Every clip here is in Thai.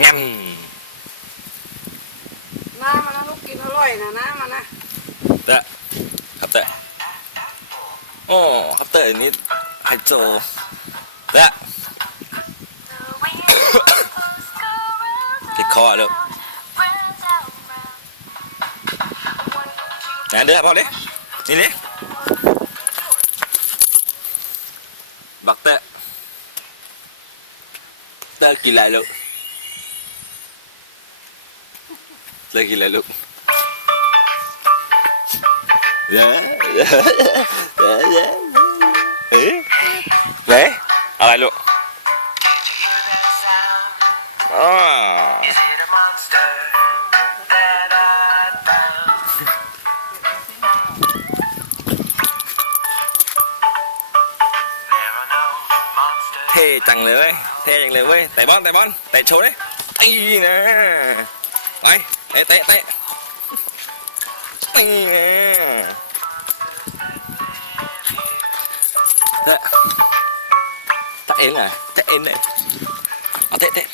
งั้นน้ำมันนะลูกกินอร่อยนะน้ำมันนะเตะครับเตะโอ้ครับเตะนี่ไฮโซเตะติดคอลูกนะเด้อบอกเลยนี่เลยบักเตะเตะกินอะไรลูก เตะกินอะไรลูกเย้เย้เย้เย้เอ๊ะเฮ้อะไรลูกอ๋อ Is it a monster that I found? There are no monsters. เท่จังเลยเว้ยเท่จังเลยเว้ยเตะบอลเตะบอลเตะโชว์ดิตีนะไป เตะเตะเตะตีนะเตะตะเอ็นอะตะ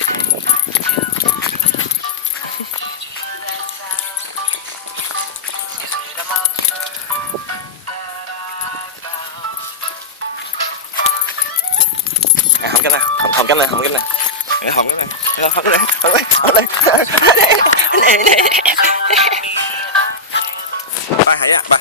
เออหอมกันเลยออหอมกันเลยหอมเลยหน่เนไปหายอะไป